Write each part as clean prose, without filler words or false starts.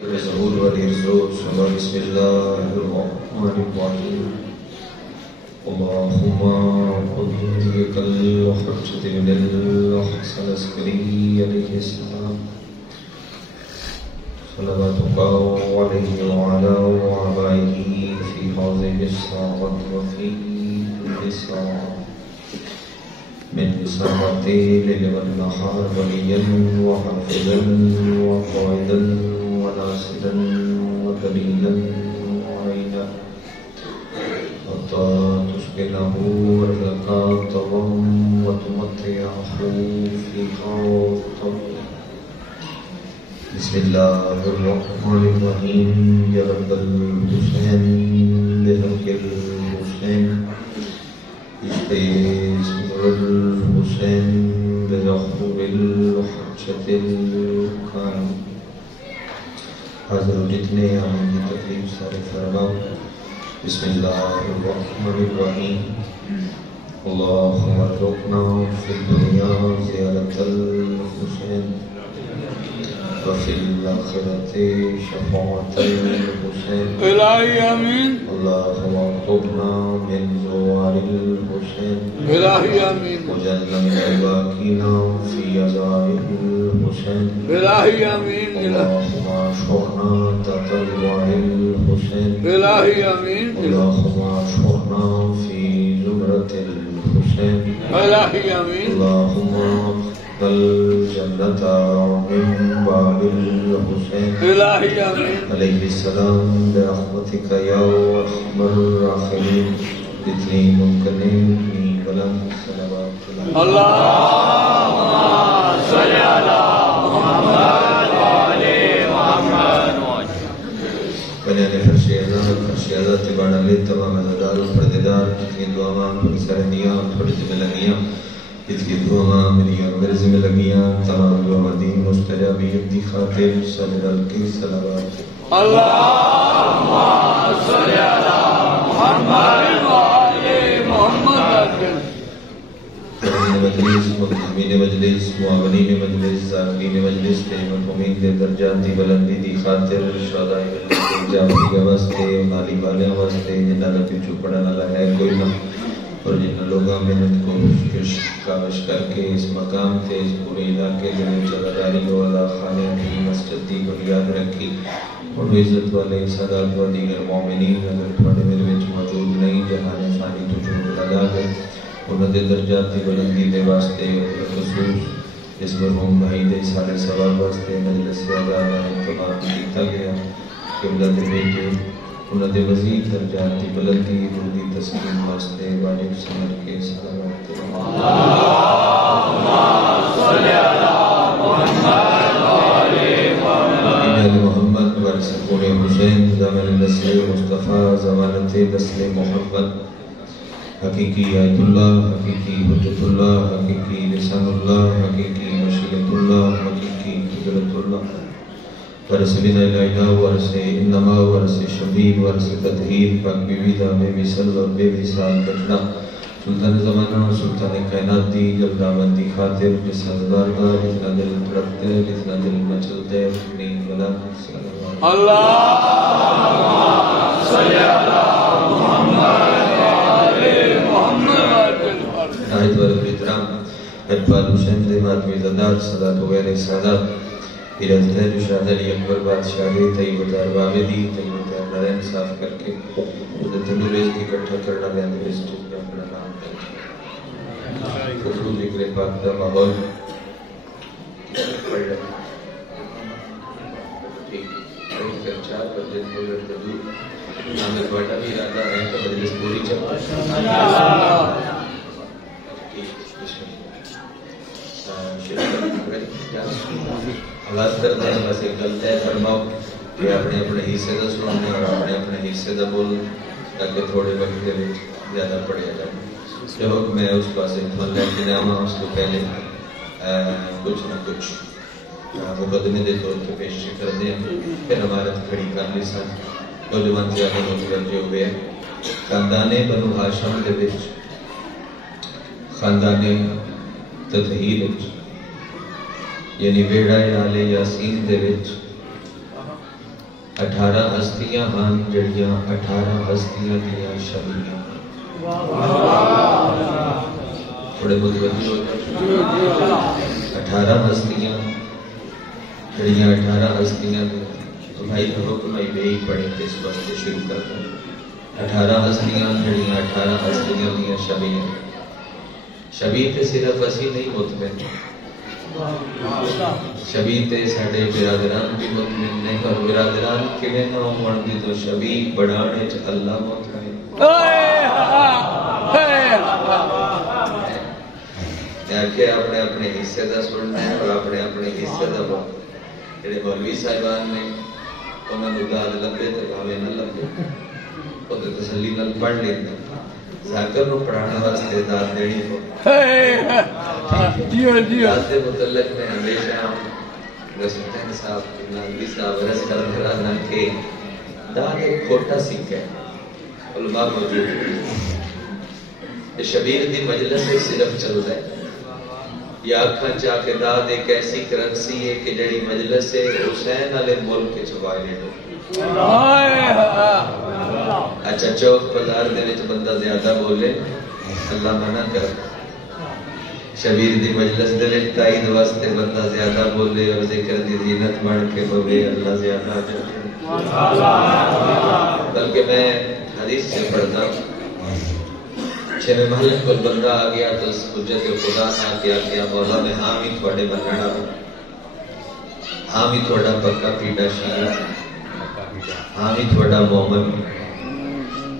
الزهور والإرزوز بسم الله الرحمن الرحيم اللهم قل بك الحجة من الحسن العسكري عليه السلام صلواتك عليه وعلى آبائه في هذه الساعة وفي كل ساعة من ساعة الليل والنهار وليا وحافظا وقائدا وناصرا ودليلا وعينا حتى تسكنه أرضك طوعا وتمتعه فيها طويلا. بسم الله الرحمن الرحيم يا رب الحسين بحق الحسين اسم الحسين بظهور الحجة القائم. حاضر جتنے آئیں گے تقریب سارے فرماؤ. بسم اللہ الرحمن الرحیم اللہم ارزقنا فی الدنیا زیارت الحسین وفی الآخرت شفاعت الحسین الہی آمین. اللہم ارزقنا من زوار الحسین الہی آمین. وجعلنا من الباقین فی عزاء الحسین الہی آمین. اللہم اشعرنا تحت لواء الحسین الہی آمین. اللہم اشعرنا فی زمرۃ الحسین الہی آمین. اللہم الجنة من باب الحسين الہی آمین. علیہ السلام برحمتک یا ارحم الراحمین. اتنی ممکن بلند صلوات اللہم صلی علی محمد وعلی محمد. بنیان فرشی ازاد تبانا لید تمام ازادار و پرددار اتنی دعامان پر سرندیاں تھوڑی ذمہ لگیاں اتنی دعامان میرے ذمہ لگیاں تمام دعا دین مستجابی ابدی خاطر صلی اللہ کی صلوات اللہم صلی علی محمد وعلی محمد. مجلس مقدمین مجلس معاونین مجلس ذاکرین مجلس تے مرحومین دے درجات دی بلندی دی خاطر شہدائے ملت جاوی واسطے مالی والے واسطے جنہاں دا پیچھو پڑھن والا ہے کوئی نہ اور جن لوگاں محنت کو کاوش کر کے اس مقام تے اس پورے علاقے دے چلاداری والا خانے کی مسجد دی بنیاد رکھی اور عزت والے سادات و دیگر مومنین اگر تھوڑے میرے وچ موجود نہیں جہاں فانی تو جو لگا گئے انہوں نے درجات دی بلندی دے واسطے خصوص اس مرحوم بھائی دے سارے ثواب واسطے مجلس سے آزادہ انتظام کیتا گیا کہ انہوں نے بیٹے انہوں نے مزید درجات دی بلندی روحی تسکین واسطے واجب سمجھ کے صلوات اللہم صلی علی محمد وعلی محمد. محمد ورسکون حسین زمن نسل مصطفیٰ زمانت نسل محمد حقیقی آیت اللہ حقیقی حجت اللہ حقیقی لسان اللہ حقیقی مشیت اللہ حقیقی قدرت اللہ. ورث بنا الہینا ورث انما ورث شبیر ورث تدہیر پاک بیوی دا بے مثل اور بے مثال بچنا سلطان زمانہ سلطان کائنات دی جب دامن دی خاطر جس ہزار کا جتنا دل تڑپتے جتنا دل مچلتے اپنی بلند صلوات اللہم صلی علی محمد وعلی محمد. آیت ورد احترام اقبال حسین دے ماتمی زداد صدات وغیر سادات ایرز ہے جو شاہد علی اکبر بادشاہ دے طیب ارباب دی طیب نرین صاف کر کے ادھر تنوریز کی کٹھا کرنا بیان دے اسٹیج میں اپنا نام کرنا خطرو ذکر پاک دا ماحول پڑھ رہا ٹھیک ہے چار بجے دولت دو نامت باٹا بھی ارادہ ہے تو مجلس پوری چلتا آغاز کرتے ہیں بس ایک غلط ہے فرماؤ کہ اپنے اپنے حصے دا سننے اور اپنے اپنے حصے دا بول تاکہ تھوڑے وقت کے لئے زیادہ پڑھیا جائے. جو حکم ہے اس پاس اتمن لے کے نامہ اس کو پہلے کچھ نہ کچھ مقدمے دے طور پہ پیش کر دیں پھر ہمارا کھڑی کر لی ساتھ نوجوان زیادہ متوجہ ہوئے ہیں. خاندان بنو ہاشم دے وچ خاندان تطہیر یعنی ویڑا آل یاسین دے وچ 18 ہستیاں ہن جڑیاں 18 ہستیاں دیاں شبیہ تھوڑے متوجہ ہو جائیں 18 ہستیاں جڑیاں 18 ہستیاں تو بھائی حکم ہی بے ہی پڑھیں کہ اس وقت سے شروع کرتا ہے 18 ہستیاں جڑیاں 18 ہستیاں دیاں شبیہ شبیہ تے صرف اسی نہیں مطمئن شبیہ تے ساڑے برادران بھی مطمئن نہیں اور برادران کیویں نہ ہون دی تو شبیہ بڑھانے چ اللہ مطمئن کہ اپنے اپنے حصے دا سننا ہے اور اپنے اپنے حصے دا بات جڑے مولوی صاحبان نے انہاں نوں داد لبے تے بھاوے نہ لبے او تے تسلی نال پڑھ لیندے ذاکر نو پڑھانے واسطے داد دینی ہو داد دے متعلق میں ہمیشہ رسولین صاحب نالوی صاحب عرض کرتے رہنا کہ داد ایک کھوٹا سکہ ہے علماء موجود ہے شبیر دی مجلس سے صرف چلتا ہے یا اکھاں چاہ کے داد ایک ایسی کرنسی ہے کہ جڑی مجلس سے حسین علیہ ملک کے چھوائے ہو اچھا چوک بازار دے وچ بندہ زیادہ بولے اللہ منع کر شبیر دی مجلس دے وچ تائید واسطے بندہ زیادہ بولے اور ذکر دی زینت بن کے ہوے اللہ زیادہ جانے بلکہ میں حدیث سے پڑھتا ہوں چھویں محلے کو بندہ آ گیا تو اس حجت خدا نہ کیا مولا میں ہاں بھی تھوڑے بننا ہاں بھی تھوڑا پکا پیڑا شیعہ ہاں بھی تھوڑا مومن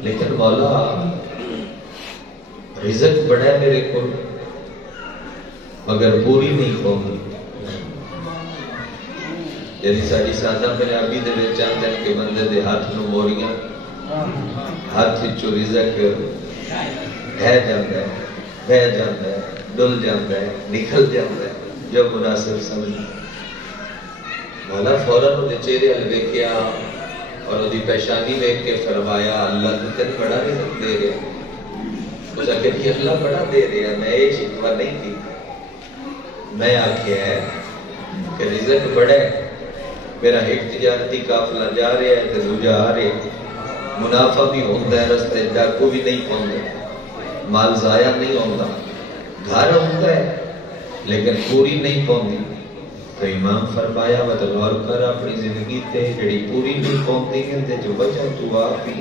لیکن مولا رزق بڑا ہے میرے کو مگر پوری نہیں ہوگی یعنی ساری سادہ میرے ابھی دے وچ چاہتے ہیں کہ بندے دے ہاتھ نو موریاں ہاتھ وچوں رزق ہے جاتا ہے بہ جاتا ہے ڈل جاتا ہے نکل جاتا ہے جو مناسب سمجھ مولا فوراً انہیں چہرے ال ویکھیا اور وہ پیشانی ویکھ کے فرمایا اللہ تو تین بڑا رزق دے رہے اس نے کہا کہ اللہ بڑا دے رہے ہیں میں یہ شکوہ نہیں کی میں آکھیا ہے کہ رزق بڑا ہے میرا ایک تجارتی قافلہ جا رہا ہے تو دوجا آ رہے منافع بھی ہوتا ہے رستے ڈاکو بھی نہیں پہنچے مال ضائع نہیں ہوتا گھر ہوتا ہے لیکن پوری نہیں پہنچی تو امام فرمایا وہ غور کر اپنی زندگی تے جڑی پوری نہیں پہنچتی ہے تے جو بچا تو آپ ہی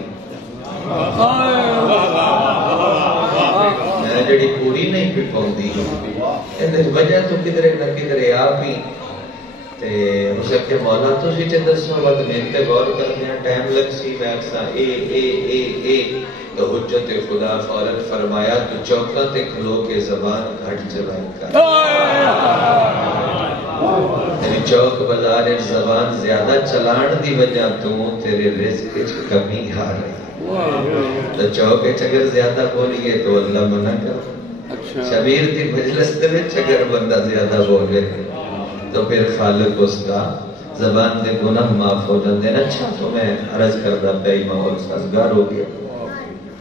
میں جڑی پوری نہیں پہ پہنچتی ہے وجہ تو کدھرے نہ کدھرے آپ ہی تے اسے کہ مولا تو سی چھ دسو وقت میں تے غور کرنے ٹائم لگ سی میں اکسا اے تو حجت خدا فوراً فرمایا تو چوکا تے کھلو کے زبان گھٹ چلائی کر یعنی چوک بازار زبان زیادہ چلان دی وجہ تو تیرے رزق کی کمی آ رہی تو چوک اگر زیادہ بولیے تو اللہ منع کر شبیر دی مجلس دے اگر بندہ زیادہ بولے تو پھر خالق اس کا زبان دے گناہ معاف ہو جاندے ہیں اچھا تو میں عرض کردہ پہ ماحول سازگار ہو گیا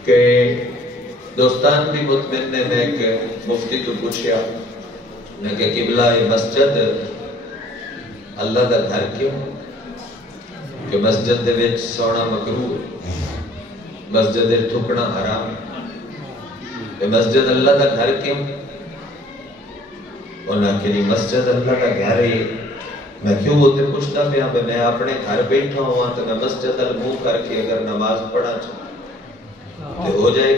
کہ دوستان بھی مطمئن نے میں ایک مفتی تو پوچھیا میں کہ قبلہ مسجد اللہ دا گھر کیوں کہ مسجد دے وچ سونا مکروہ مسجد دے تھکنا حرام کہ مسجد اللہ دا گھر کیوں انہاں کہ مسجد اللہ دا گھر ہے میں کیوں ہوتے پوچھتا پیا میں اپنے گھر بیٹھا ہوا تو میں مسجد المو کر کے اگر نماز پڑھا چاہوں تو ہو جائے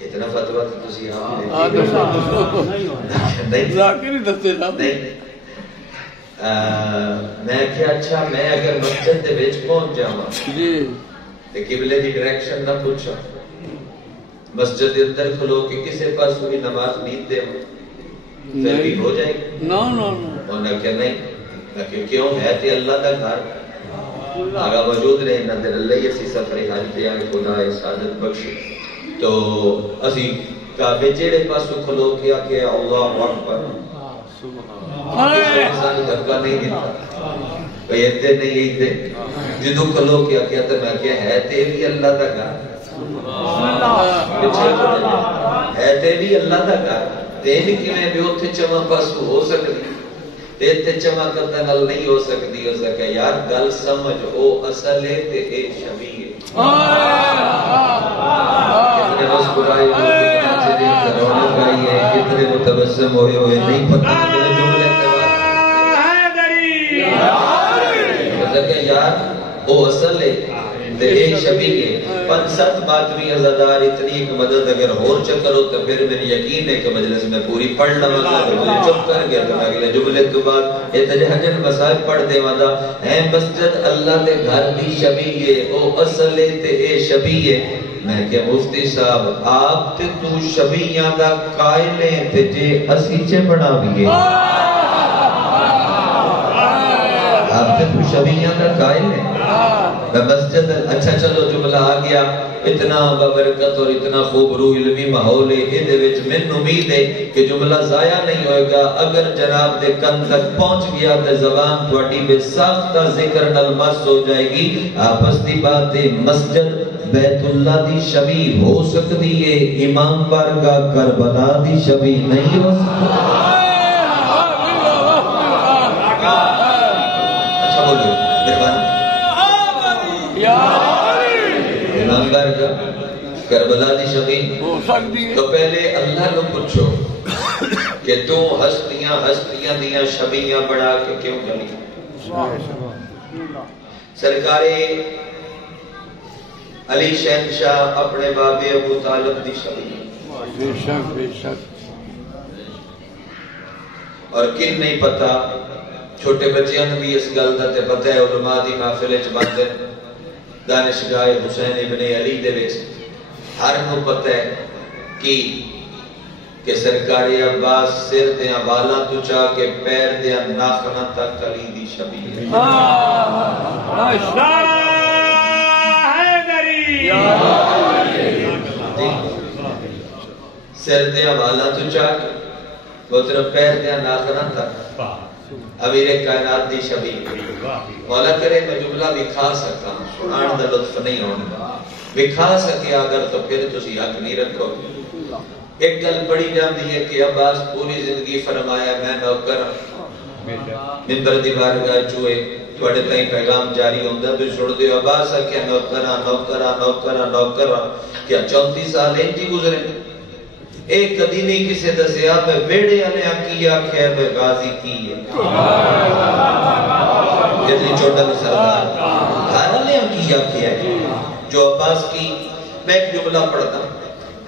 اتنا فتوہ تو تسی آپ نہیں میں کیا اچھا میں اگر مسجد دے بیچ پہنچ جاؤں تو قبلے دی ڈائریکشن نہ پوچھا مسجد دے اندر کھلو کہ کسے پاس ہوئی نماز نیند دے پھر بھی ہو جائے انہوں نے کہا نہیں میں کیوں ہے تے اللہ دا گھر آگا موجود رہے نہ در اللہ اسی سفر حج پہ آئے خدا سعادت بخشی تو اسی کعبے چیڑے پاسو کھلو کیا کہ اللہ اکبر انسان دھکا نہیں دیتا کوئی ایتے نہیں ایتے جدو کھلو کیا تو میں کیا ہے تے بھی اللہ دا گھر ہے تے بھی اللہ دا گھر تین کیویں بھی اتھے چواں پاسو ہو سکتی تے چمک نال نہیں ہو سکتی ہو سکے یار گل سمجھ او اصل ہے تے اے شبیہ کتنے مسکرائے کتنے چہرے رونق آئی ہے کتنے متبسم ہوئے ہوئے نہیں پتہ میرے جملے کے یار او اصل ہے تے اے شبیہ ہے 5-7 باتویں عزادار اتنی ایک مدد اگر اور چکرو تو پھر میری یقین ہے کہ مجلس میں پوری پڑھ لگا تو مجھے چپ کر گیا تو اگلے جملے کے بعد یہ تجہجن مسائب پڑھ دے ودا اے مسجد اللہ دے گھر دی شبیہ ہے او اصل ہے تے اے شبیہ ہے میں کہ مفتی صاحب آپ تے تو شبیہاں دا قائل ہیں تے جے اسی چے بنا بھی آپ تے تو شبیہاں دا قائل ہیں میں مسجد اچھا چلو جملہ آ گیا اتنا ببرکت اور اتنا خوب روح علمی ماحول ہے یہ وچ میں امید ہے کہ جملہ ضائع نہیں ہوئے گا اگر جناب دے کن تک پہنچ گیا تے زبان تھوڑی بے ساختہ ذکر نال مس ہو جائے گی آپس دی بات ہے مسجد بیت اللہ دی شبیہ ہو سکتی ہے امام بارگاہ کربلا دی شبیہ نہیں ہو سکتی اچھا بولو مہربانی امام بارگاہ کربلا دی شبیہ تو پہلے اللہ کو پوچھو کہ تو ہستیاں دیاں شبیہاں بڑھا کے کیوں کری سرکار علی شہنشاہ اپنے باب ابو طالب دی شبیہ بے شک اور کن نہیں پتا چھوٹے بچیاں بھی اس گل دا تے پتہ ہے علماء دی محفل وچ باندھے دانشگاہ حسین ابن علی دے وچ ہر نو پتہ ہے کہ سرکار عباس سر دیاں والاں تو چاہ کے پیر دیاں ناخناں تک علی دی شبیہ سر دیاں والاں تو چاہ کے وہ طرف پیر دیاں ناخناں تک امیر کائنات دی شبیہ مولا کرے میں جملہ بکھا سکتا سنان دا لطف نہیں ہونا بکھا سکے اگر تو پھر تسی حق نہیں رکھو ایک گل پڑی جاندی ہے کہ عباس پوری زندگی فرمایا میں نوکر ممبر دی بارگاہ چوئے تھوڑے تائیں پیغام جاری ہوندہ تو چھوڑ دیو عباس کیا نوکرہ کیا 34 سال ہیں جی گزرے ایک کدی نہیں کسے دسیا میں بیڑے علیہ کیا خیر میں غازی کی ہے جتنی چھوٹا بھی سردار ہر علیہ کیا ہے جو عباس کی میں ایک جملہ پڑھتا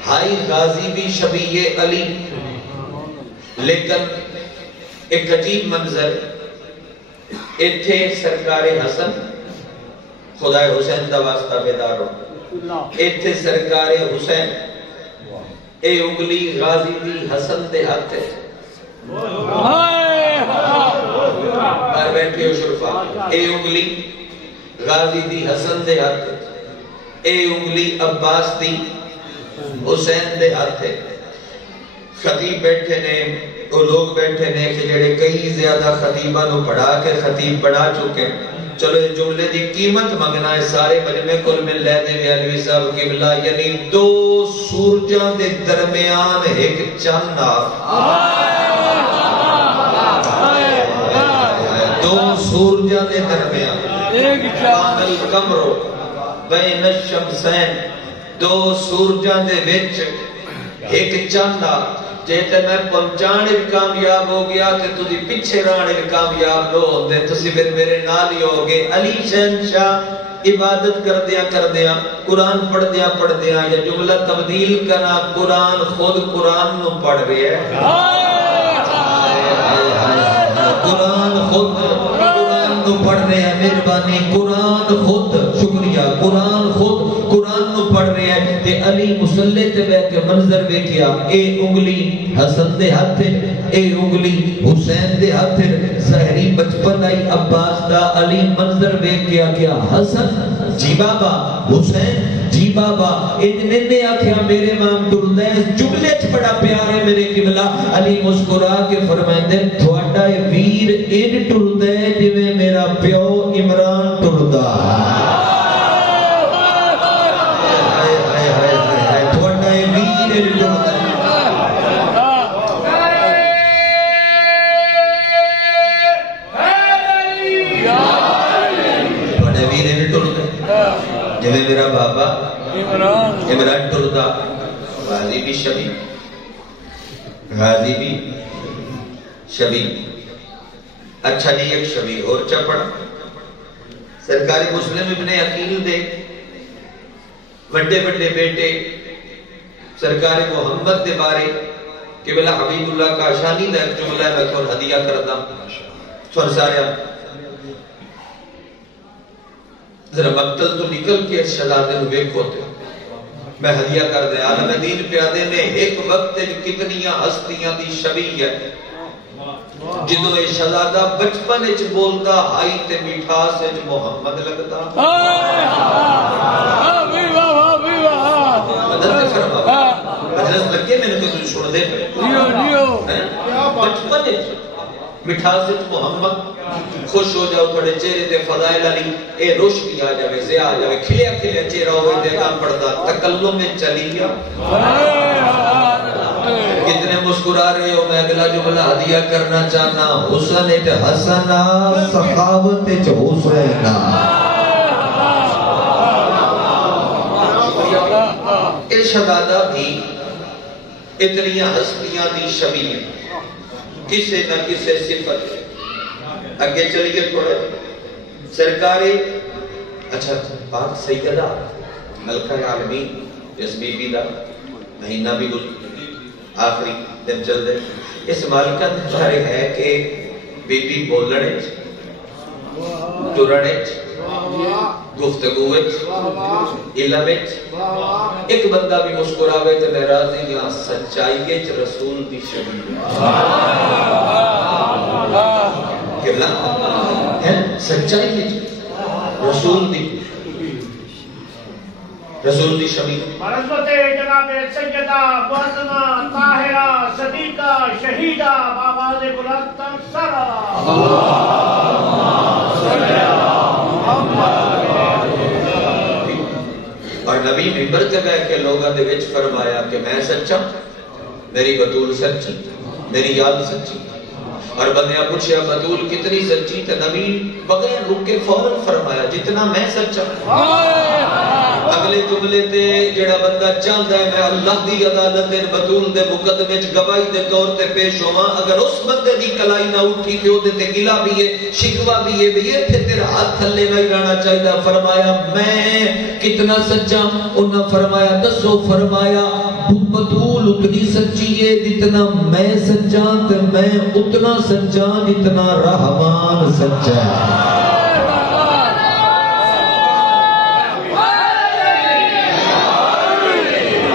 ہائی غازی بھی شبیہ علی لیکن ایک عجیب منظر ایتھے سرکار حسن خدا حسین دا واسطہ بیدار ہو ایتھے سرکار حسین اے انگلی غازی دی حسن دے ہاتھ ہے اور بیٹھے ہو شرفا اے انگلی غازی دی حسن دے ہاتھ ہے اے انگلی عباس دی حسین دے ہاتھ ہے خطیب بیٹھے نے وہ لوگ بیٹھے نے کہ جڑے کئی زیادہ خطیبہ نو پڑھا کے خطیب پڑھا چکے چلو یہ جملے دی قیمت مگنا ہے سارے مجمع کل میں لے دے وی علوی صاحب قبلہ یعنی 2 سورجاں دے درمیان ایک چند دو سورجاں دے درمیان بان القمرو بین الشمسین 2 سورجاں دے وچ ایک چند جیتے میں پہنچانے کامیاب ہو گیا کہ تجھے پیچھے رانے کامیاب نہ ہوتے تسی پھر میرے نال ہی ہوگے علی شہنشاہ عبادت کر دیا قرآن پڑھ دیا یا جملہ تبدیل کرنا قرآن خود قرآن نو پڑھ رہے ہیں قرآن خود قرآن نو پڑھ رہے ہیں مہربانی قرآن خود شکریہ قرآن خود قرآن نو پڑھ رہے ہیں تے علی مسلح تے بیٹھ کے منظر ویکھیا اے انگلی حسن دے ہاتھ اے انگلی حسین دے ہاتھ ظاہری بچپن آئی عباس دا علی منظر ویکھیا کیا حسن جی بابا حسین جی بابا اتنے نے آکھیا میرے مام ٹردے جملے چ بڑا پیار ہے میرے قبلہ علی مسکرا کے فرمائندے تھوڑا ویر ان ٹردے جویں میرا پیو عمران ٹردا جب میرا بابا عمران ٹردا غازی بھی شبی غازی بھی شبی اچھا جی ایک شبی اور چپڑ سرکاری مسلم ابن عقیل دے بڑے بڑے بیٹے سرکار محمد دے بارے کہ بلا حبیب اللہ کا شانی دا ایک جملہ ہے میں تھوڑا ہدیہ کردہ تھوڑا سارے ذرا مقتل تو نکل کے شہزادے ہوئے کھوتے میں ہدیہ کر دے عالم دین پیادے نے ایک وقت کتنیاں ہستیاں دی شبیہ ہے جدو اے شہزادہ بچپن اچ بولتا ہائی تے میٹھاس اچ محمد لگتا مدد فرما حضرت لگے میں نے تو تجھے چھوڑ دے بچپن اچ میٹھاس اچ محمد خوش ہو جاؤ تھوڑے چہرے تے فضائل علی اے روشنی آ جاوے زیا آ جاوے کھلیا کھلیا چہرہ ہوئے دیکھا پڑتا تکلم میں چلی گیا کتنے مسکرا رہے ہو میں اگلا جملہ ہدیہ کرنا چاہنا حسن اٹ حسنا سخاوت اٹ حسینا اے شہزادہ بھی اتنی ہستیاں دی شبیہ کسے نہ کسے صفت اگے چلیے تھوڑے سرکاری اچھا پاک سیدہ ملکہ عالمین اس بی بی دا مہینہ بھی آخری دن چل دے اس مالکہ دھارے ہے کہ بی بی بولنے ٹرنے گفتگوے علمے ایک بندہ بھی مسکراوے تو میں راضی یہاں سچائیے رسول دی شبیہ قبلہ ہے سچائیے رسول دی شبیہ عظمت جناب سیدہ معظمہ طاہرہ صدیقہ شہیدہ بآواز بلند تمسر اور نبی ممبر تے بیٹھ کے لوگاں دے وچ فرمایا کہ میں سچا میری بطول سچی میری یاد سچی اور بندیاں پوچھیا بطول کتنی سچی تے نبی بغیر رک کے فوراً فرمایا جتنا میں سچا اگلے جملے تے جڑا بندہ چاہتا ہے میں اللہ دی عدالت دے بطول دے مقدمے چ گواہی دے طور تے پیش ہواں اگر اس بندے دی کلائی نہ اٹھی تے اودے تے گلا بھی ہے شکوا بھی ہے بھئی ایتھے تیرا ہاتھ تھلے نہیں رہنا چاہیے فرمایا میں کتنا سچا انہاں فرمایا دسو فرمایا بطول اتنی سچی ہے جتنا میں سچا تے میں اتنا سچا جتنا رحمان سچا ہے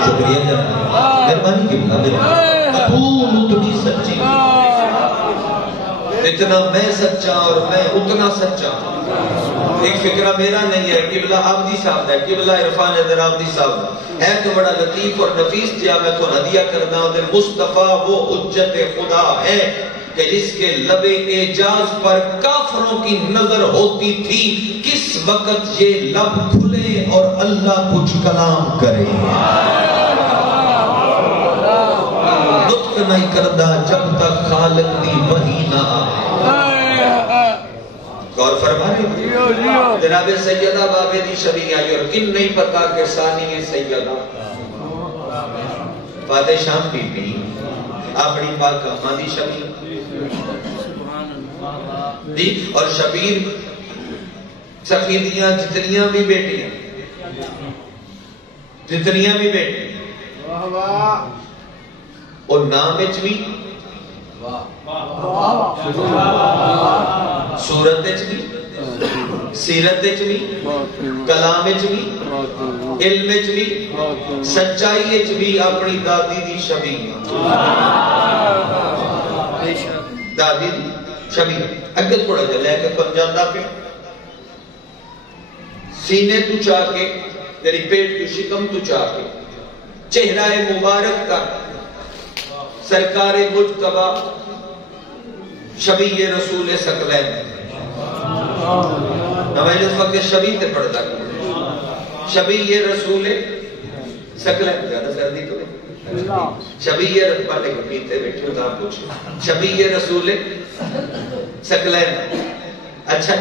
شکریہ جناب مہربانی کی بطول اتنی سچی اتنا میں سچا اور میں اتنا سچا ایک فکرہ میرا نہیں ہے قبلہ عابدی صاحب ہے قبلہ عرفان حیدر عابدی صاحب ہے تو بڑا لطیف اور نفیس جیا میں تو ہدیہ کرنا ہوں مصطفیٰ وہ حجت خدا ہے کہ جس کے لب اعجاز پر کافروں کی نظر ہوتی تھی کس وقت یہ لب کھلے اور اللہ کچھ کلام کرے لطف نہیں کردہ جب تک خالق دی وحی نہ غور فرما رہے جناب سیدہ بابے دی شبیہ آئی اور کن نہیں پتا کہ ثانی سیدہ فاتح شام بی بی اپنی پاک اماں دی شبیہ دی اور شبیر سفیدیاں جتنیاں بھی بیٹیاں اور نام اچ بھی صورت اچ بھی سیرت اچ بھی کلام اچ بھی علم اچ بھی سچائی اچ بھی اپنی دادی دی شبیہ دادی دی شبیہ اگر تھوڑا جا لے کے کم جاندہ پہ سینے تو چاہ کے تیری پیٹ تو شکم تو چاہ کے چہرہ مبارک کا سرکار مجتبہ شبیہ رسول سکلین نمائل اس وقت شبیہ تے پڑھتا شبیہ رسول سکلین زیادہ سردی تو نہیں شبیہ پڑھنے کو پیتے بیٹھے ہوتا آپ پوچھیں شبیہ رسول سکلین اچھا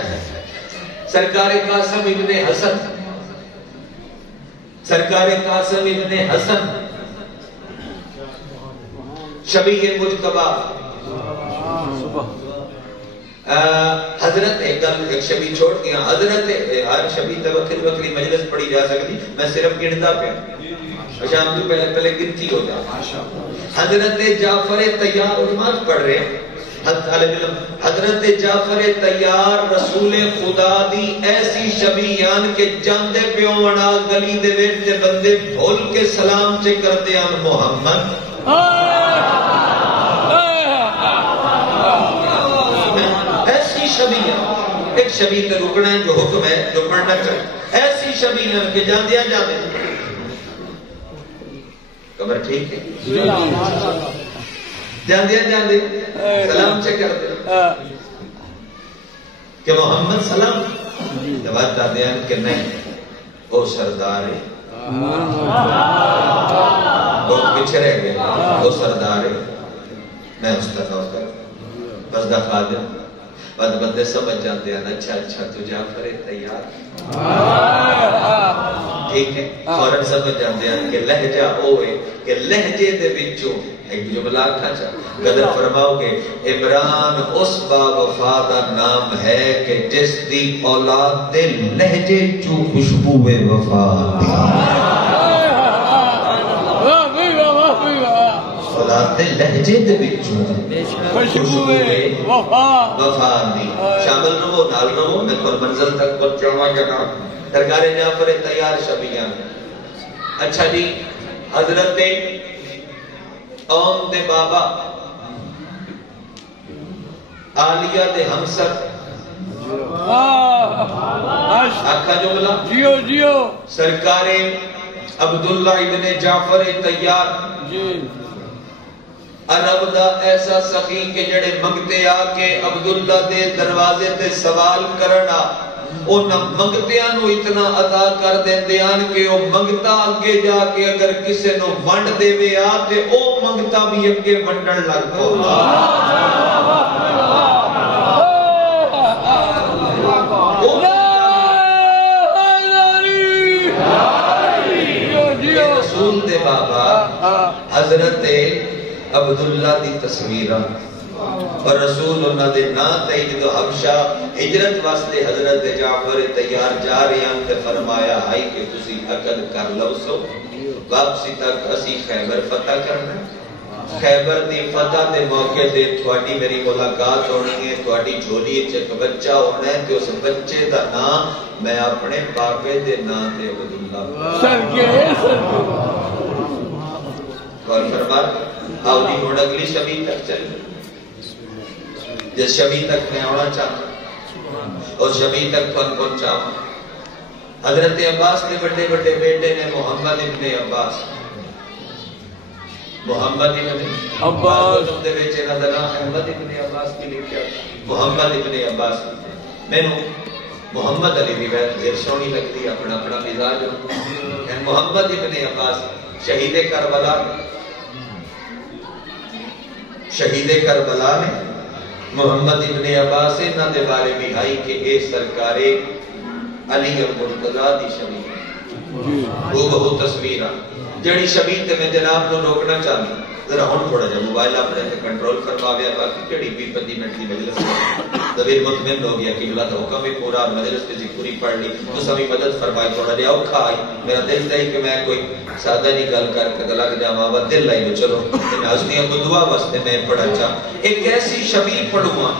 سرکار قاسم ابن حسن سرکار قاسم ابن حسن شبیہ مجتبہ حضرت ایک شبی چھوڑ دیا حضرت ہر شبی وکری وکری مجلس پڑھی جا سکتی میں صرف گنتا پہ شام تو پہلے گنتی ہو جا حضرت جعفر طیار علمات پڑھ رہے ہیں حضرت جعفر طیار رسول خدا دی ایسی شبیان کے جاندے پیونا گلی دے ویٹ دے بندے بھول کے سلام چے کر دے ان محمد ایسی شبیان ایک شبی تے رکنا ہے جو حکم ہے جو پڑھنا چاہے ایسی شبیان کے جاندیا جاندے کمر ٹھیک ہے جاندیا جاندے سلام چے کر دے کہ محمد سلام جواب دادیان کہ نہیں وہ سردار ہے وہ پیچھے رہ گئے وہ سردار ہے میں اس طرح ہوتا بس دفعہ دیا بعد بندے سمجھ جاندے ہیں اچھا اچھا تو جعفر تیار ٹھیک ہے فوراں سمجھ جاندے ہیں کہ لہجہ ہوئے کہ لہجے دے وچوں ایک جملہ کھا چاہ قدر فرماؤ کہ عمران اس با وفا دا نام ہے کہ جس دی اولاد دے لہجے چو خوشبو وفا اولاد دے لہجے دے وچوں خوشبو وفا دی شامل رہو نال رہو میں کل منزل تک پہنچاواں جناب درگاہ جعفر تیار شبیان اچھا جی حضرت قوم دے بابا آلیہ دے ہمسر آکھا جملہ جیو جیو سرکار عبداللہ ابن جعفر تیار عرب دا ایسا سخی کے جڑے منگتے آکے عبداللہ دے دروازے تے سوال کرنا اونا منگتیاں نو اتنا عطا کر دیندیاں کہ او منگتا آگے جا کے اگر کسے نو ونڈ دے وے آتے او منگتا بھی اگے ونڈن لگ کو رسول دے بابا حضرت عبداللہ دی تصویرہ اور رسول انہاں دے نا تائید دو حبشہ ہجرت واسطے حضرت جعفر تیار جا رہے ہیں تے فرمایا ہائی کہ تسی عقد کر لو سو واپسی تک اسی خیبر فتح کرنا خیبر دی فتح دے موقع دے تھوڑی میری ملاقات ہونی ہے تھوڑی جھولی چک بچہ ہونا ہے تے اس بچے دا نام میں اپنے پاپے دے نام دے عبداللہ اور فرما آؤ جی ہوڑ اگلی شبی تک چلے جس شبی تک میں آنا چاہتا اور شبی تک کون پہنچا حضرت عباس نے بڑے بڑے بیٹے نے محمد ابن عباس محمد ابن عباس دے بیچے نہ دنا احمد ابن عباس کی لکھیا محمد ابن عباس میں نے محمد علی روایت دیر سونی لگتی اپنا اپنا مزاج محمد ابن عباس شہید کربلا نے محمد ابن عباس نہ دے بارے بھی آئی کہ اے سرکار علی المرتضیٰ دی شبی وہ بہت تصویرہ جڑی شبی تے میں جناب نو روکنا چاہتا ذرا ہون تھوڑا جا موبائل اپنے تے کنٹرول فرما گیا باقی کڑی 20-25 منٹ کی مجلس دبیر مطمئن ہو گیا کہ اللہ کا حکم بھی پورا مجلس کی پوری پڑھ لی تو سبھی مدد فرمائی تھوڑا جا اوکھا آئی میرا دل دائی کہ میں کوئی سادہ نہیں گل کر کے لگ جا ماں دل لائی چلو نازنیاں کو دعا واسطے میں پڑھا چاہ ایک ایسی شبی پڑھوا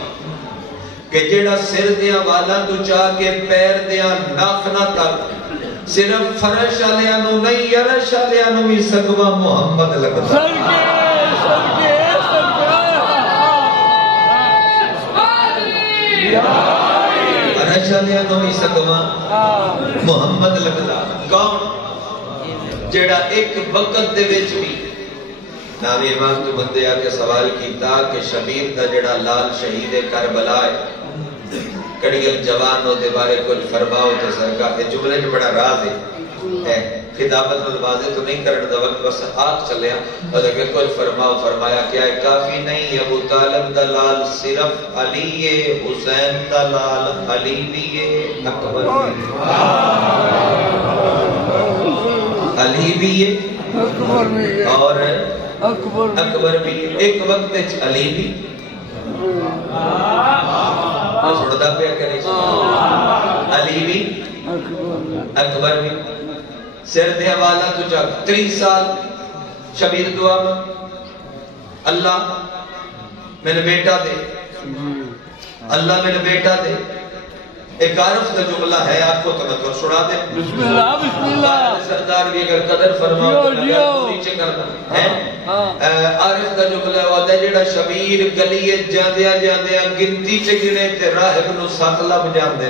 کہ جیڑا سر دیاں والا تو چاہ کے پیر دیاں ناخنا تک صرف فرش علیہ نو نہیں یرش علیہ نو بھی سکوا محمد لگتا فرش علیہ نو بھی سکوا محمد لگتا کون جیڑا ایک وقت دے ویچ بھی نامی امام تو بندے آکے سوال کیتا کہ شبیر دا جڑا لال شہید کربلا ہے کڑیل جوانوں دے بارے کچھ فرماؤ تو سرکار یہ جملے جو بڑا راز ہے خطابت الواضح تو نہیں کرنے دا وقت بس آگ چلے ہیں اور اگر کچھ فرماؤ فرمایا کیا ہے کافی نہیں ابو طالب دلال صرف علی حسین دلال علی بھی اکبر علی بھی ہے اور اکبر بھی ہے. ایک وقت علی بھی سندا پیا کرے علی بھی اکبر بھی سر دے حوالہ تو جا 30 سال شبیر دعا میں اللہ میرے بیٹا دے اللہ میرے بیٹا دے. ایک عارف کا جملہ ہے آپ کو تمکر سنا دے بسم اللہ سردار بھی اگر قدر فرماؤ تو نیچے کرنا ہے. عارف کا جملہ ہوتا ہے جڑا شبیر گلیے جاندیا جاندیا گنتی چگنے تے راہب نو ساتلا بجان دے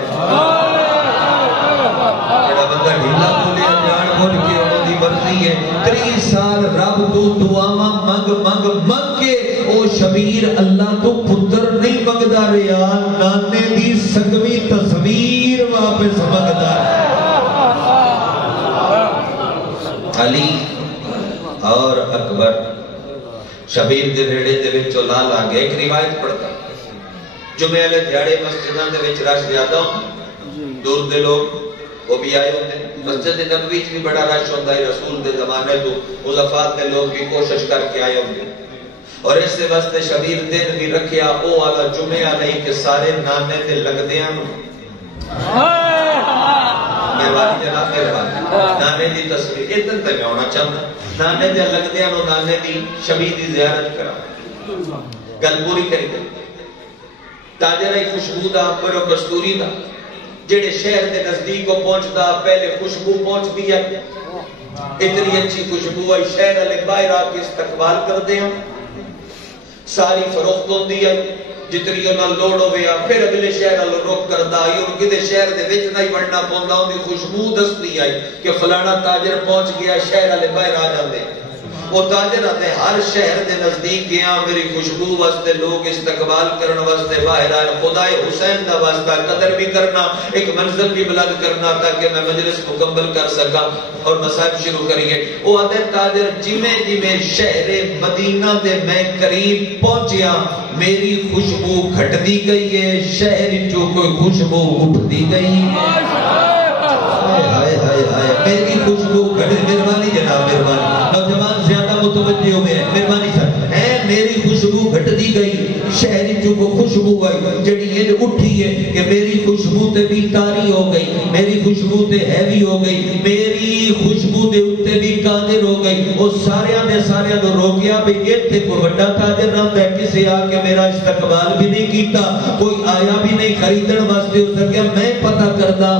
جڑا بندہ ڈھیلا بولے جان بول کے انہوں دی مرضی ہے. 30 سال رب تو دعاواں منگ منگ منگ کے او شبیر اللہ تو پتر نہیں منگدا رہا نانے دی سنگوی تصویر واپس منگدا. علی اور اکبر شبیر دے ریڑے دے وچوں لا لا گئے. ایک روایت پڑھتا جمعے والے دیہاڑے مسجداں دے وچ رش زیادہ دور دے لوگ وہ بھی آئے ہوتے ہیں. مسجد نبوی بھی بڑا رش ہوتا ہے رسول دے زمانے تو خلفاء دے لوگ بھی کوشش کر کے آئے ہوتے ہیں. اور اس سے واسطے شبیر دن بھی رکھیا او والا جمعہ علیہ کہ سارے نانے تے لگدیاں مہربانی جناب مہربانی نانے دی تصویر ادھر تے میں ہونا چاہتا نانے دے لگدیاں نو نانے دی شبیر دی زیارت کرا گل پوری کری دے. تاجر خوشبو دا پر و کستوری دا جڑے شہر دے نزدیک کو پہنچدا پہلے خوشبو پہنچ دی ہے. اتنی اچھی خوشبو آئی شہر والے باہر آ کے استقبال کر دے ہم ساری فروخت ہوندی ہے جتنی انہاں لوڑ ہوئے پھر اگلے شہر والوں رخ کردا آئی اور کدے شہر دے وچ نہیں بڑھنا پوندا ان دی خوشبو دستی آئی کہ فلانا تاجر پہنچ گیا شہر والے باہر آ جاندے. وہ تاجر آتے ہر شہر دے نزدیک گیا میری خوشبو واسطے لوگ استقبال کرن واسطے باہر آئے. خدائے حسین دا واسطہ قدر بھی کرنا ایک منزل بھی بلند کرنا تاکہ میں مجلس مکمل کر سکا اور مصائب شروع کریے. وہ آتے تاجر جمیں جمیں شہر مدینہ دے میں قریب پہنچیا میری خوشبو گھٹ دی گئی ہے شہر جو کوئی خوشبو اٹھ دی گئی ہے. میری خوشبو گھٹ مہربانی جناب مہربانی نوجوان زیادہ متوجہ ہوئے ہیں مہربانی سر میری خوشبو گھٹ دی گئی شہری جو کو خوشبو آئی جڑی یہ اٹھی ہے کہ میری خوشبو تے بھی تاری ہو گئی میری خوشبو تے ہیوی ہو گئی میری خوشبو دے اتے بھی قادر ہو گئی. وہ سارے دو رو گیا بھی یہ تھے کوئی بڑا تاجر رہتا ہے کسی آ کے میرا استقبال بھی نہیں کیتا کوئی آیا بھی نہیں خریدن واسطے ہو سکیا. میں پتہ کردا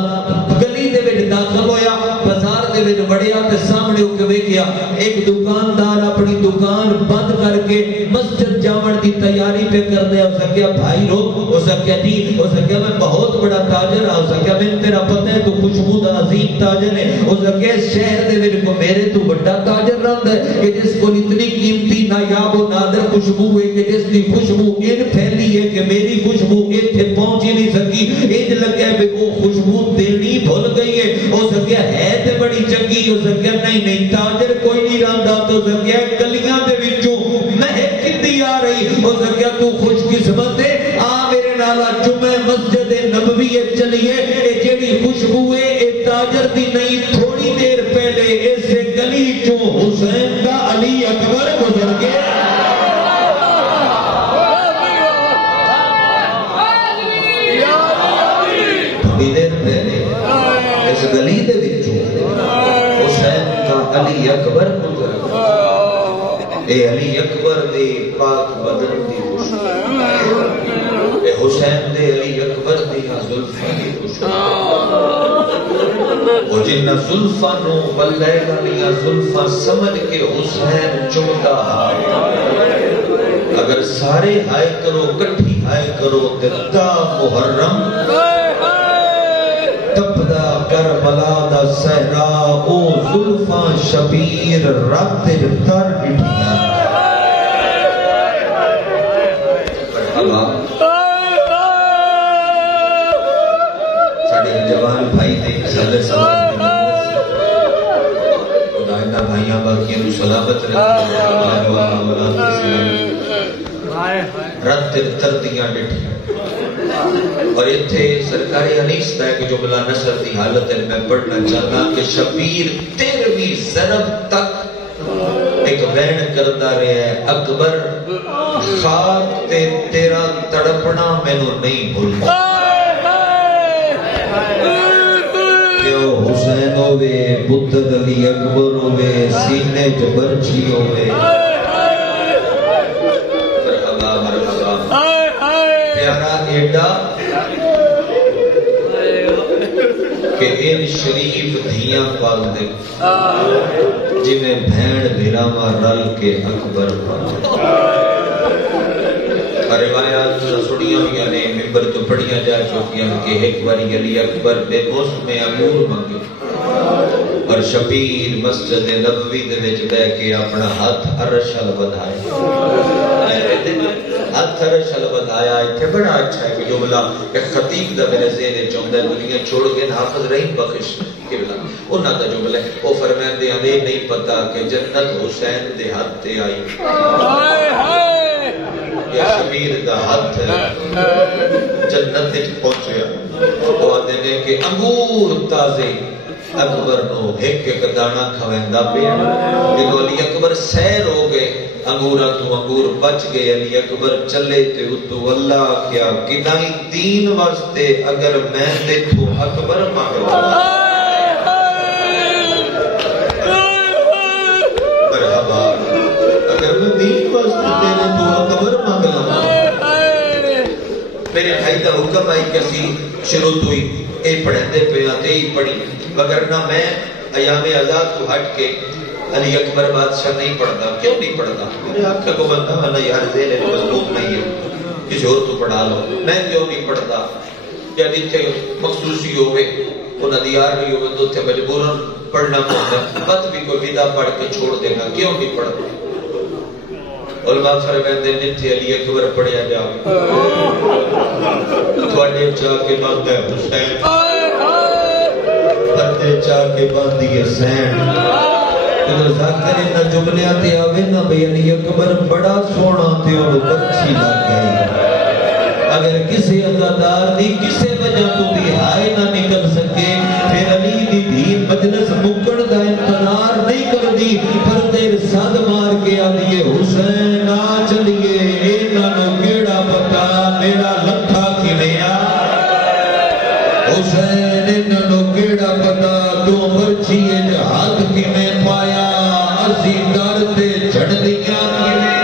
گلی دے وچ داخل ہویا بازار دے وچ وڑیا تے سامنے ہو کے ویکھیا ایک دکاندار اپنی دکان بند کر کے مسجد جاون دی تیاری پہ کرنے ہو سکیا بھائی رو ہو سکیا جی ہو سکیا میں بہت بڑا تاجر ہوں ہو سکیا میں تیرا پتہ ہے تو خوشبو دا عظیم تاجر ہے ہو سکیا شہر دے وچ کو میرے تو بڑا تاجر رہندا ہے کہ جس کو اتنی قیمتی نایاب و نادر خوشبو ہے کہ جس دی خوشبو ان پھیلی ہے کہ میری خوشبو ایتھے پہنچ ہی نہیں سکی. انج لگا کہ وہ خوشبو دینی بھول گئی ہے ہو سکیا ہے تے بڑی چنگی ہو سکیا نہیں تاجر کوئی نہیں رہندا تو سکیا گلیاں دے وچوں مہک کتی آ رہی ہو سکیا تو خوش قسمت ہے آ میرے نالا جمعہ مسجد نبوی چلیے اے جیڑی خوشبو ہے اے تاجر دی نہیں تھوڑی دیر پہلے اسے گلی چوں حسین دا علی اکبر گزر گئے. تھوڑی دیر پہلے اس گلی دے وچوں حسین دا علی اکبر گزر گئے. اے علی اکبر دے پاک بدن دی خوشبو اے حسین دے علی اکبر دی زلفاں دی خوشبو او جنہ زلفاں نو بلے والیاں زلفاں سمجھ کے حسین چمتا اگر سارے ہائے کرو کٹھی ہائے کرو تے تا محرم تبدا کربلا دا صحرا او زلفاں شبیر رات تر ڈٹھیاں ساڑھے جوان بھائی دے صلی اللہ خدا انہا بھائیاں باقیاں نو سلامت رکھیں رات تر دیاں ڈٹھیاں. اور اتھے سرکاری حنیس دا ایک جملہ نصر دی حالت ہے میں پڑھنا چاہتا کہ شبیر 13ویں ضرب تک ایک بین کرتا رہا ہے اکبر خاک تے تیرا تڑپنا مینوں نہیں بھولتا کیوں حسین ہوئے پتر علی اکبر ہوئے سینے چ برچھی ہوئے مرحبا مرحبا پیارا ایڈا کہ ان شریف دھیاں پال دے جنہیں بھین بھیراما رل کے اکبر پال روایات سنیاں ہوئی نے ممبر تو پڑھیاں جا چکی ہیں کہ ایک باری علی اکبر بے موسم انگور منگے اور شبیر مسجد نبوی دے وچ بیٹھ کے اپنا ہاتھ عرشل بدھایا ہاتھ عرشل بدھایا ایتھے بڑا اچھا ہے کہ جملہ ایک خطیب دا میرے ذہن چوندا ہے دنیا چھوڑ کے حافظ رحیم بخش قبلہ انہاں دا جملہ ہے وہ فرماندے ہیں نہیں پتہ کہ جنت حسین دے ہاتھ تے آئی ہائے ہائے یا شبیر دا ہاتھ جنت وچ پہنچیا وہ آندے نے کہ انگور تازے اکبر نو ایک دانہ کھویندا پیا جدوں علی اکبر سیر ہو گئے انگوراں تو انگور بچ گئے علی اکبر چلے تے اتو اللہ کیا کدائی دین واسطے اگر میں دیکھوں اکبر مانگا مرحبا اگر میں دین واسطے تیرے تو اکبر مانگا میرے بھائی دا حکم آئی کسی شروع تو ہی اے پڑھیں دے پہ آتے ہی پڑھی وگرنہ میں ایام آزاد کو ہٹ کے علی اکبر بادشاہ نہیں پڑھتا کیوں نہیں پڑھتا میرے آنکھیں کو بندہ مانا یار ذہن مضبوط نہیں ہے کسی اور تو پڑھا لو میں کیوں نہیں پڑھتا یا جتھے مخصوصی ہوئے انہاں دی یار نہیں ہوئے تو تھے مجبوراً پڑھنا پڑھتا بات بھی کوئی ودا پڑھ کے چھوڑ دینا کیوں نہیں پڑھتا علماء فرماندے نے تھے علی اکبر پڑھیا جاؤ تھوڑے چاہ کے باندھا ہے حسین پردے چاہ کے باندھی حسین تو ذاکر انہا جملیاتی آوے نا بھئی علی اکبر بڑا سونا تے اور بچی لگ گئی اگر کسی عزادار دی کسی وجہ تو بھی ہائے نہ نکل سکے پھر علی دی بھی مجلس مکڑ دا انتظار نہیں کر دی پردے صد مار کے علی حسین آ چلیے اینا نو گیڑا پتا میرا لکھا کی نیا حسین اینا نو گیڑا پتا تو مرچیے جہاد کی میں پایا اسی دردے جھڑ دیا کی میں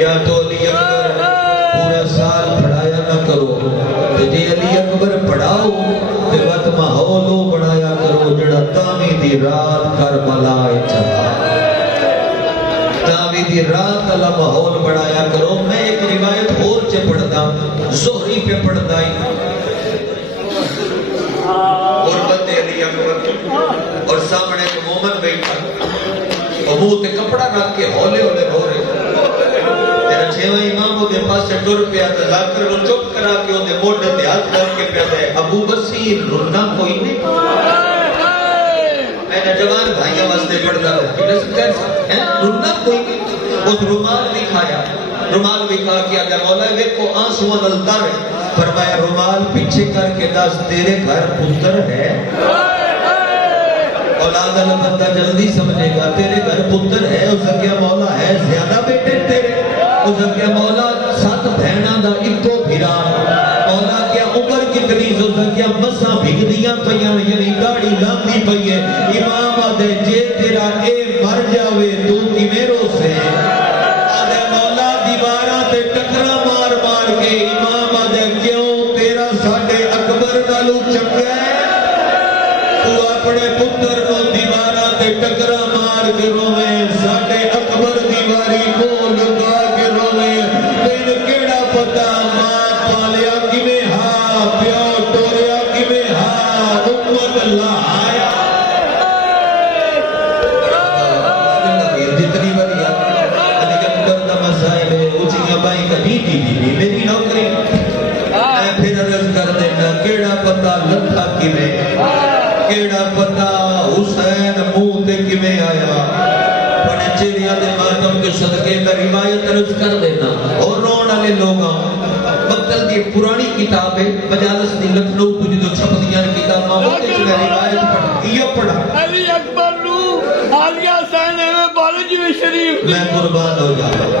یا تو علی اکبر پورا سال پڑھایا نہ کرو جے علی اکبر پڑھاؤ تے وقت ماحولو بڑھایا کرو جڑا تامی دی رات کربلائے چلا تامی دی رات اللہ ماحول بڑھایا کرو میں ایک روایت اور چے پڑھتا زہری پہ پڑھتا ہی غربت علی اکبر اور سامنے ایک مومن بیٹھا اور منہ تے کپڑا رکھ کے ہولے ہولے ہو رہے تیرا چھیوہ امام دے پاس سے ٹر پیا تھا ذاکر رو چپ کرا کے وہ دے موڑے دے ہاتھ کر کے پیا ہے ابو بصیر رنا کوئی نہیں میں نے جوان بھائیاں واسطے پڑھتا ہے رنا کوئی نہیں اس رومال بھی کھایا رومال بھی کھا کے آگیا مولا ویکو آنسوان التر ہے فرمایا رومال پیچھے کر کے دس تیرے گھر پتر ہے اولاد اللہ بندہ جلدی سمجھے گا تیرے گھر پتر ہے اس نے کیا مولا ہے زیادہ بیٹے تیرے اس نے کیا مولا سات بہنہ دا ایکو بھیرا مولا کیا عمر کتنی اس نے کیا مسا بھگ دیاں پہیاں یعنی گاڑی لاندی پہیے امام آدھے جے تیرا اے مر جاوے تو کی میرو سے آدھے مولا دیوارہ تے ٹکرا مار مار کے امام آدھے کیوں تیرا ساڑھے اکبر نالو چکے تو اپنے پتر کو دیوارہ تے ٹکرا مار کے روے ساڑھے اکبر دیواری کو لگا کے روے تین کیڑا پتا ماں پالیا کی میں ہاں پیو ٹوریا کی میں ہاں امت اللہ آیا جتنی بڑی علی اکبر دا مسائل ہے اچھیاں بائی کا نیتی بھی میری نوکری میں پھر عرض کر دینا کیڑا پتا لکھا کی میں کیڑا پتا حسین منہ تے کی میں آیا پڑے چیریاں دے ماتم کے صدقے میں روایت عرض کر دینا اور رون والے لوگاں مقتل دی پرانی کتاب ہے مجالس دی لکھنؤ تو جدو چھپ دیاں کتاب ماں وقت چلے روایت پڑھ یہ پڑھا علی اکبر نو عالیہ حسین میں بالج میں شریف میں قربان ہو جاؤں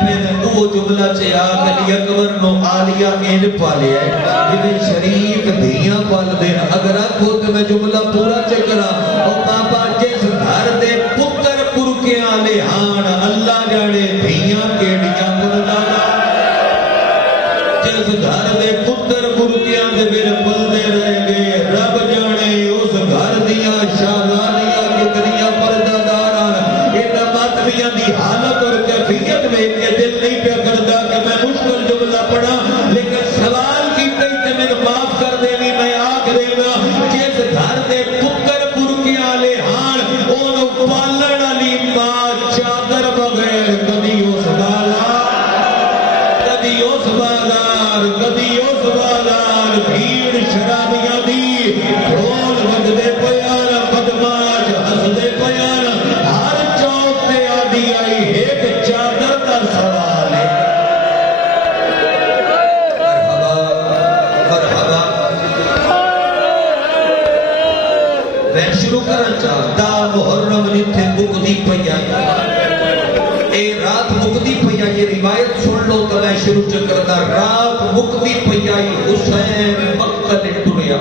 پھر وہ جملہ چاہا علی اکبر نو عالیہ این پالے ہے جنہیں شریف دھیاں پال دین اگر آکھو تو میں جملہ پورا چکرا اور بابا جس گھر دے پتر پرکیاں لے ہان اللہ جانے دھیاں کیڑیاں پردانا جس گھر دے پتر پرکیاں دے میرے پلدے رہ گئے رب جانے اس گھر دیا شاہدانیاں کتنیاں پرداداران ان ماتمیاں دی حالت اور کیفیت میں کے دل نہیں پہ کردا کہ میں مشکل جملہ پڑھا لیکن سوال کی کئی تے میں معاف کر دینی میں آکھ دینا جس گھر دے پتر پرکیاں لے ہان اونوں پالن والی ماں چادر بغیر کدی اس بالا کدی اس بازار کدی اس بازار بھیڑ شرابیاں دی ڈھول بجدے پیان بدماش ہسدے پیان ہر چوک تے آدھی آئی ایک چادر کا سوال ہے مرحبا میں شروع کرنا چاہتا محرم جتھے مکدی پیا اے رات مکدی پیا یہ روایت سن لو تو میں شروع کرتا رات مکدی پیا حسین مقتل ٹریا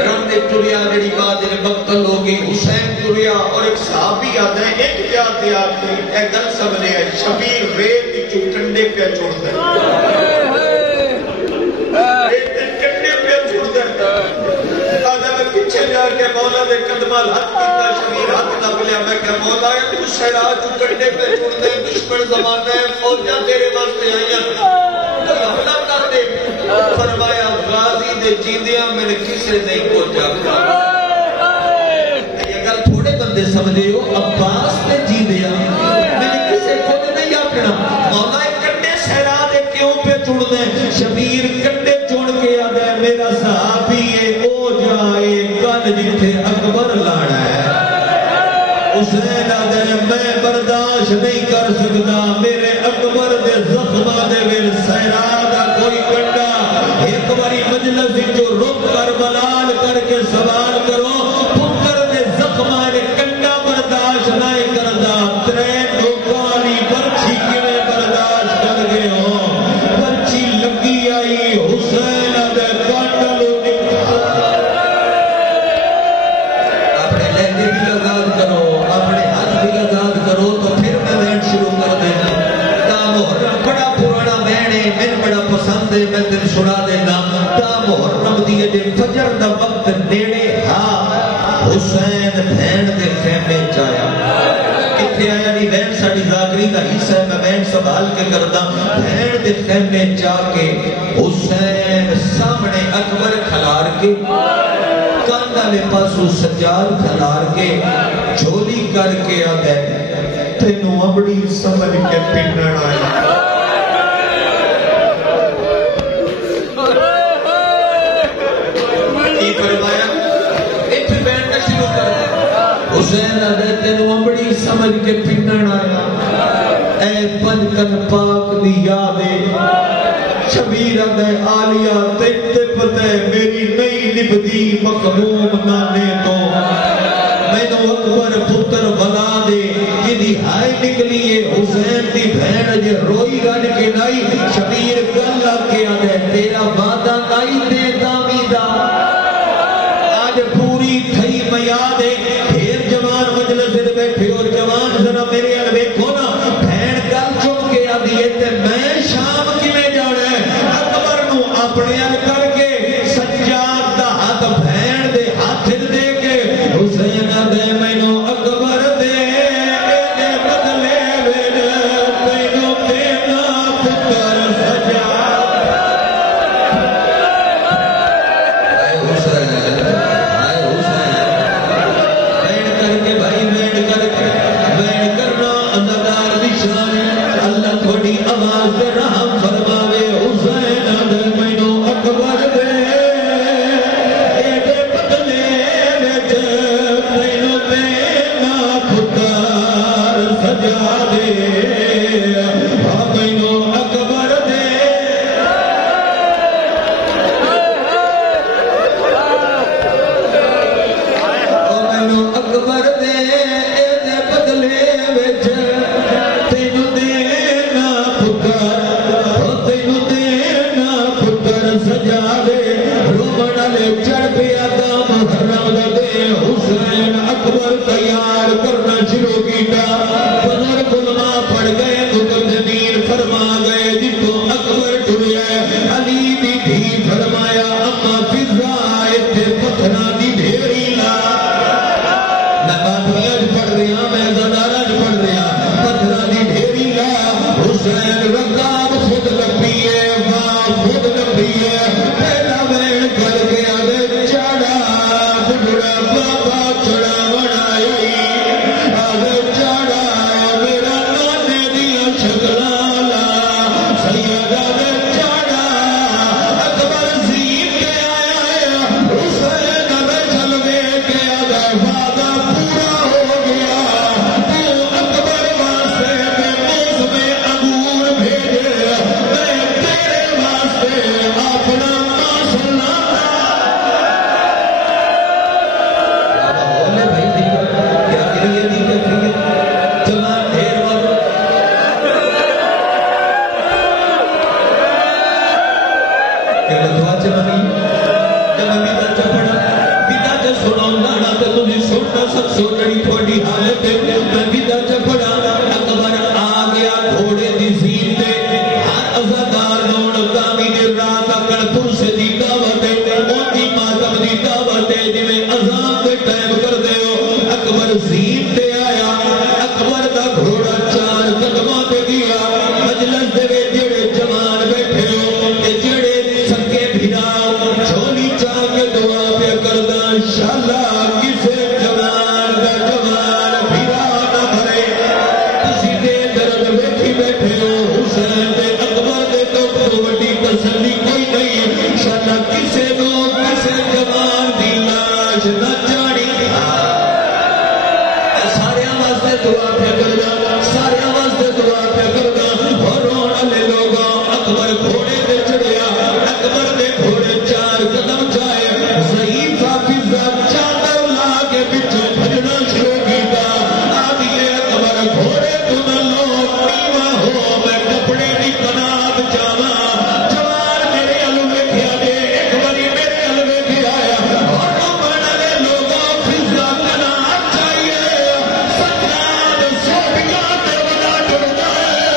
رندے ٹریا جڑی بات نے مقتل ہوگی حسین ٹریا اور ایک صحابی آتا ہے ایک یاد دیا اے گل سمجھے ہے شبیر ریت کی چکنڈے پہ چھوڑ دے ریت کی چکنڈے پہ چھوڑ دے آدھا میں پیچھے جا کے مولا دے قدمال حق کیتا شبیر حق نہ بلیا میں کہ مولا ہے تو شہرہ چکنڈے پہ چھوڑ دے دشمن زمانہ ہے فوجہ تیرے واسطے آئیاں حملہ کر دے فرمایا غازی دے جیندیاں میں نے کسے نہیں کو جاگا یہ گل تھوڑے بندے سمجھے ہو عباس دے جیندیاں میں نے کسے کو نہیں آکھنا مولا ایک کنڈے شہرہ دے کیوں پہ چھوڑ دے شبیر کنڈے چھوڑ کے آدھا ہے میرا صحابی ہے او جائے کل جتھے اکبر لانا ہے حسین آدھے میں برداشت نہیں کر سکتا میرے اکبر دے زخمہ دے میرے سیرادہ کوئی کنڈا ایک باری مجلس جو رک کر ملال کر کے سوال کرو پتر دے زخمہ دے کنڈا برداشت نہیں کردا ترین دوکانی برچی کیوے برداشت کر گئے ہو برچی لگی آئی حسین آدھے کانڈلو اپنے لہجے بھی آزاد کرو اپنے ہاتھ بھی آزاد کرو تو پھر میں وینٹ شروع کر دینا تا محرم بڑا پرانا وین ہے میں بڑا پسند ہے میں دل سنا دینا تا محرم دیئے دے فجر دا وقت نیڑے ہاں حسین بھین دے خیمے چایا کتھے آیا نہیں وین ساڑی زاگری دا حصہ ہے میں وین سنبھال کے کردا بھین دے خیمے چا کے حسین سامنے اکبر کھلار کے کاندہ لے پاسو سجاد کھلار کے جھولی کر کے آدھے تینوں ابڑی سمجھ کے پنڈن آئی یہ فرمایا ایک بینڈ شروع کر حسین آدھے تینوں ابڑی سمجھ کے پنڈن آیا اے پنکن پاک دی یادے شبیر آدھے آلیا تیتے پتے میری نئی نبدی مقبوم نانے تو میں نے اکبر پتر بنا دے جدی ہائے نکلی ہے حسین دی بہن جے روئی رن کے نائی شبیر گلہ کے آدھے تیرا وعدہ نائی دے دامیدہ آج پوری تھئی میادے پھر جوان مجلس دے بیٹھے اور جوان ذرا میرے انوے کھونا بہن گل چک کے آدھی ہے تے میں شام کی میں جانا ہے اکبر نو اپنے ان کر کے سجاد دا ہاتھ بہن دے ہاتھ دے کے حسین دے میں نو اکبر دے اے بدلے ویڈ تینو دینا پتر سجاد دے رومن والے چڑھ پیا دا محرم دا دن حسین اکبر تیار کرنا شروع کیتا بزرگ علماء پڑھ گئے مقدمین فرما گئے جتوں اکبر ٹریا علی دی دھی فرمایا اما فضا ایتھے پتھراں دی ڈھیری لا میں باتیاں پڑھ رہا میں زدارہ پڑھ رہا پتھراں دی ڈھیری لا حسین رکاب خود لبی ہے ماں خود لبی ہے پہلا وین کر کے آگے چڑھا بڑھڑا بابا چڑھا بنائی آگے چڑھا میرا نانے دیا شکلا لا سیدہ دے چڑھا اکبر زید کے آیا ہے حسین میں جلوے کے آگے وعدہ پورا ہو گیا تو اکبر واسطے میں موز میں انگور بھیجے میں تیرے واسطے اپنا ماسلہ بولے بھائی دی کیا کریے دی کفریت جوان ڈھیر وقت کہ دعا چمانی جب بیدہ چپڑا بیدہ چا سناؤں دانا تے تمہیں سننا سب سننی تھوڑی حالت ہے میں بیدہ چپڑا اکبر آ گیا گھوڑے دی زین تے ہر ازادار نون کامی دے رات اکڑ پرس دی دعوت ہے موتی ماتم دی دعوت ہے جنہیں ازام دے ٹائم کر دے ہو اکبر زین تے آیا اکبر دا گھوڑا چار قدمہ تے گیا مجلس دے وے جڑے جوان بیٹھے ہو تے جڑے سکے بھیراؤ چھولی چاہ کے دعا پہ کردہ انشاءاللہ کسے جوان دا جوان بھیرا نہ بھرے کسی دے درد بیٹھی بیٹھے ہو حسین دے اکبر دے تو بڑی تسلی کوئی نہیں انشاءاللہ کسے دو کسے جوان دی لاش نہ چاڑی سارے واسطے دعا پہ کردہ سارے واسطے دعا پہ کردہ اور رونا لے لوگا اکبر گھوڑے دے چڑیا اکبر دے گھوڑے چار قدم جائے ضعیف حافظہ چادر لا کے بچوں بھجنا شروع کیتا آدھیے اکبر گھوڑے تو نہ لو نیوہ ہو میں کپڑے دی کناب جاما جوان میرے علوے کیا دے ایک بری میرے علوے کیا آیا اور رومن لے لوگا فضا کناب چاہیے سجاد سوپیاں تے ولا ٹر جائے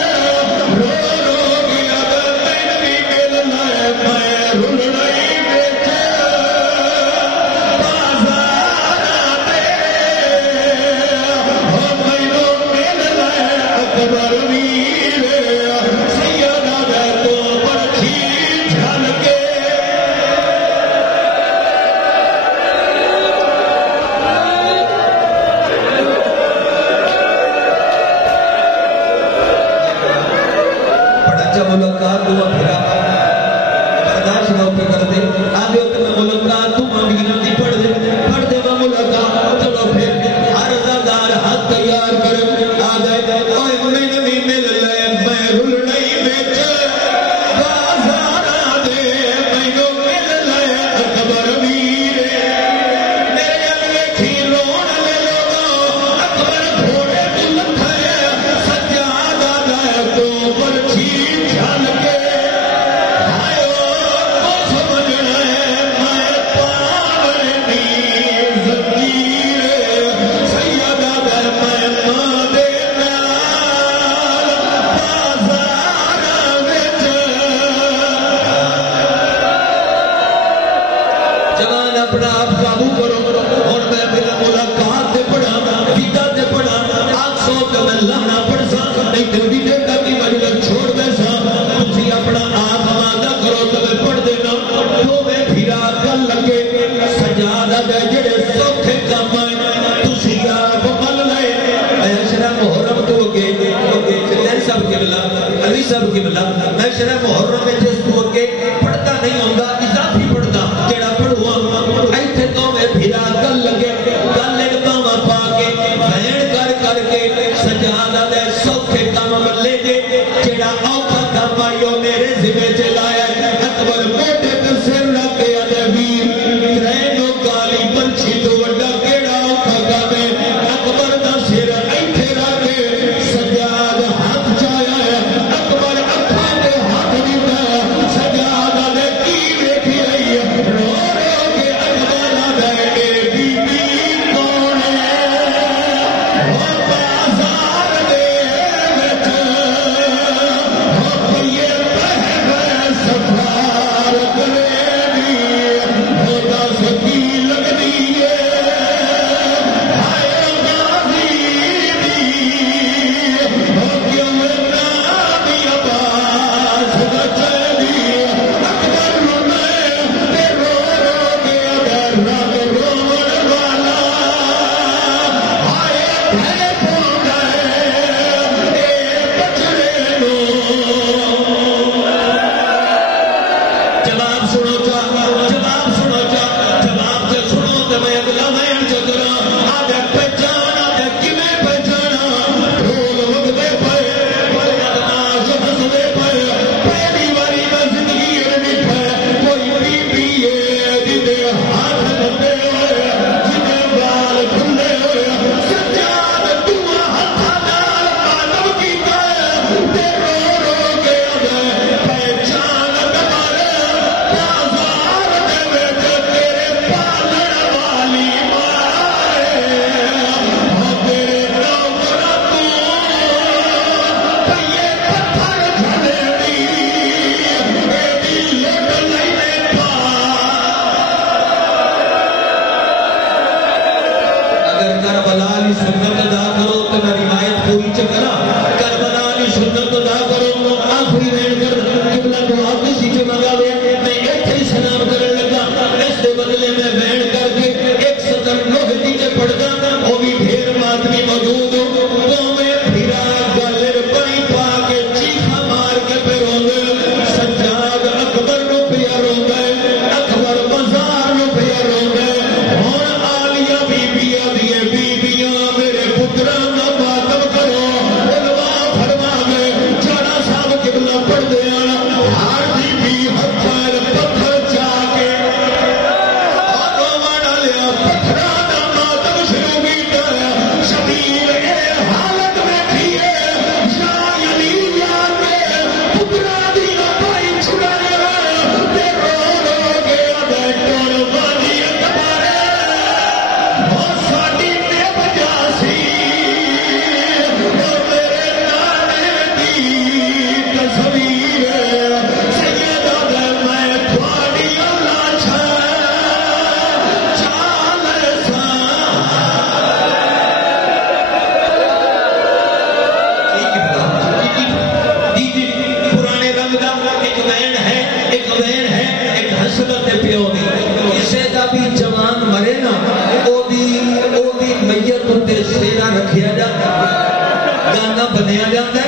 رو رو گیا میں بھی مل لائے میں رل رہی بیچے بازار دے ہو مینو مل لائے اکبر ویر سیدہ دے تو پرچھی جھل کے بڑا اچھا ملاقات ہوا پھرا برداشت نہ پہ کر دے آدھے ہوتے میں ملاقات تم امینہ دی پڑھ دے میں ملاقات چلو پھر ہر زادار ہاتھ تیار کر آدھے اوہ میں نبی مل لے میں رل نہیں بیچ بازار دے میں نو مل لے اکبر ویر میرے علوے کھی رون لے لوگا اکبر گھوڑے تو لکھے سجادہ دے تو پرچھی جھل کے آئیو کو سمجھنا ہے میں پاورنی زنجیر سیدہ دے میں ماں دے نال بازار وچ جوان اپنا آپ قابو کرو اور میں بلا ملاقات دے پڑھا بیدہ دے پڑھا آگ سو کہ میں لانا پڑ سا نہیں تو بیدے کا کی مجلس چھوڑ دے سا تسی اپنا آپ آمادہ کرو تو میں پڑھ دینا تو میں پھرا کر لگے سجادہ دے جڑے سوکھے کام آئے تسی آپ مل لائے میں شرح محرم تو اگے چلے سب کے ملا علی صاحب کے ملا میں شرح محرم میں جس تو اگے پڑھتا نہیں ہوندہ اضافی پڑھتا جڑا پڑھوا ایتھے تو میں پھرا کر لگے گل ایک پاما پا کے بھین کر کے سجادہ ویلے میں بین کر کے ایک سطر لوہے نیچے پڑتا وہ بھی ڈھیر ماتمی موجود وہ میں پھرا گالر پانی پا کے چیخا مار کے پہ روندے سجاد اکبر نو پیا روندے اکبر بازار نو پیا روندے ہون آلیا بی بیا دیے بی بیا میرے پتران نہ ماتم کرو علماء فرما گئے چاڑا صاحب قبلہ پڑھ دے آنا ہار دی بھی ہتھر پتھر چا کے آنو مانا لیا پتھران نہ ماتم شروع کی دایا شبیر اے حالت میں تھیے یا یلی یاد میں پتران دیا بھائی چھڑایا بے رو رو گیا دے ٹور بانی اکبارے بہت ساٹی میں بجا سی اور میرے نانے دی تصویر سیدہ دے میں تھوڑی اللہ چھا چال سا پرانے رنگ دا ایک وین ہے ایک حسرت پیو دی کسے دا بھی جوان مرے نا او دی میت تے سیرا رکھیا جاتا گانا بنیا جاتا